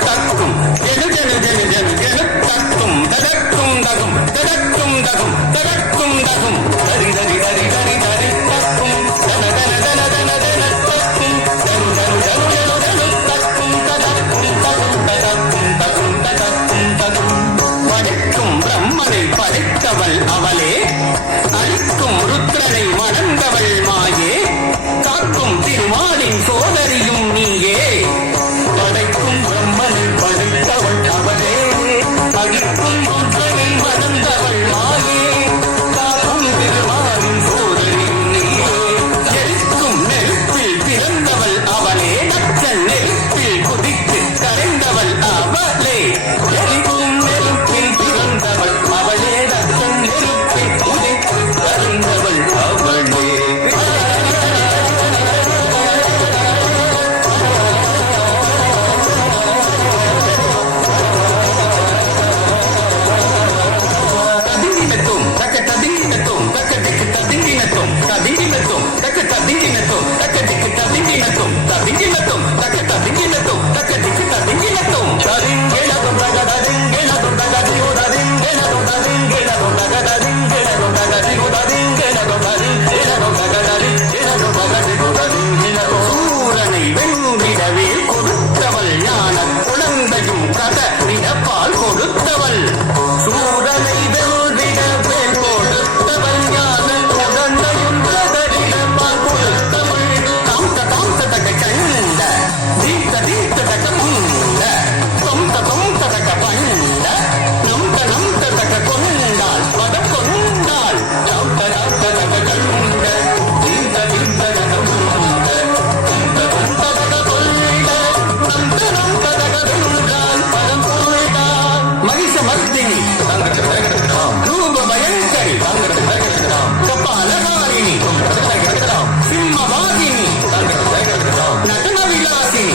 தக்கும் ஜெனு ஜெனு ஜெனு ஜெனு ஜெனு தக்கும் ததக்கும் தகும் ததக்கும் தகும் ததக்கும் தகும் தரி தரி தரி தரி தரி தக்கும் தன தன தன தன தன தக்கும் தனு தனு தனு தனு தனு தக்கும் ததக்கும் தகும் ததக்கும் தகும் ததக்கும் தகும் படைக்கும் பிரம்மனை படைத்தவள் அவளே அழிக்கும் ருத்ரனை மணந்தவள் மாயே காக்கும் திருமாலின் சோதரியும் நீயே படைக்கும் பிரம்மனை படைத்தவள் அவளே அழிக்கும் ருத்ரனை மணந்தவள் மாயே காக்கும் திருமாலின் சோதரியும் நீயே எரிக்கும் நெருப்பில் பிறந்தவள் அவளே நச்சல் நெருப்பில் குதித்து கரைந்தவள் அவளே எரிக்கும் நெருப்பில் பிறந்தவள் அவளே நச்சல் நெருப்பில் குதித்து கரைந்தவள் அவளே சூரனை வென்றிடவே கொடுத்தவள் ஞான குழந்தையும் கதறிடப்பால் கொடுத்தவள் சூரனை வென்றிடவே கொடுத்தவள் ஞான குழந்தையும் கதறிடப்பால் கொடுத்தவள் தாம் தாம் தக கண்ட தீர்த்த தீர்த்த தக முண்ட தொம் தக பண்ட நம் தக கொண்டாள் பத கொண்டாள் தாம் தக கண்ட தீர்த்த தீர்த்த தக முண்ட தொம் தக கொண்ட நம் தக கொண்டாள் பதம் கொண்டாள் மகிஷ மர்தினி ரூப பயங்கரி கபாலகாரிணி சிம்மவாகினி நடன விலாசினி